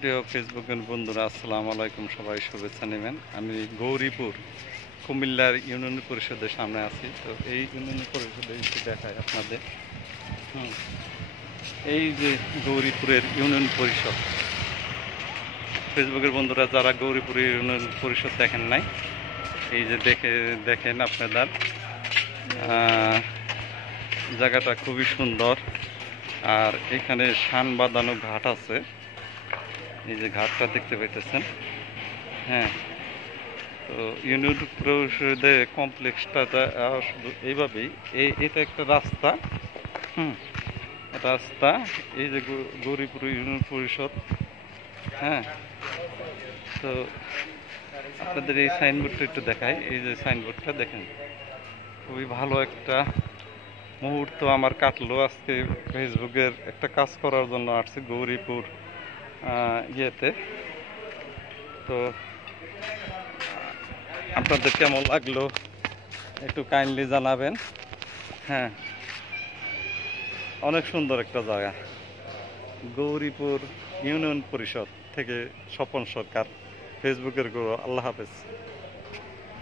প্রিয় ফেসবুকের বন্ধুরা, আসসালামু আলাইকুম। সবাই শুভেচ্ছা নেবেন। আমি গৌরীপুর কুমিল্লার ইউনিয়ন পরিষদের সামনে আছি। তো এই ইউনিয়ন পরিষদে একটু দেখায় আপনাদের। এই যে গৌরীপুরের ইউনিয়ন পরিষদ, ফেসবুকের বন্ধুরা যারা গৌরীপুরের ইউনিয়ন পরিষদ দেখেন নাই, এই যে দেখেন আপনাদের জায়গাটা খুবই সুন্দর। আর এখানে শান বাঁধানো ঘাট আছে, এই যে ঘাটটা দেখতে পাইতেছেন। হ্যাঁ, তো ইউনিয়ন পরিষদের কমপ্লেক্সটা শুধু এইভাবেই, এটা একটা রাস্তা। রাস্তা, এই যে গৌরীপুর ইউনিয়ন পরিষদ। হ্যাঁ, তো আপনাদের এই সাইনবোর্ডটা একটু দেখাই। এই যে সাইনবোর্ডটা দেখেন, খুবই ভালো একটা মুহূর্ত আমার কাটলো আজকে। ফেসবুকের একটা কাজ করার জন্য আসছে গৌরীপুর ইয়েতে। তো আপনাদের কেমন লাগলো একটু কাইন্ডলি জানাবেন। হ্যাঁ, অনেক সুন্দর একটা জায়গা। গৌরীপুর ইউনিয়ন পরিষদ থেকে স্বপন সরকার, ফেসবুকের গুরু। আল্লাহ হাফেজ।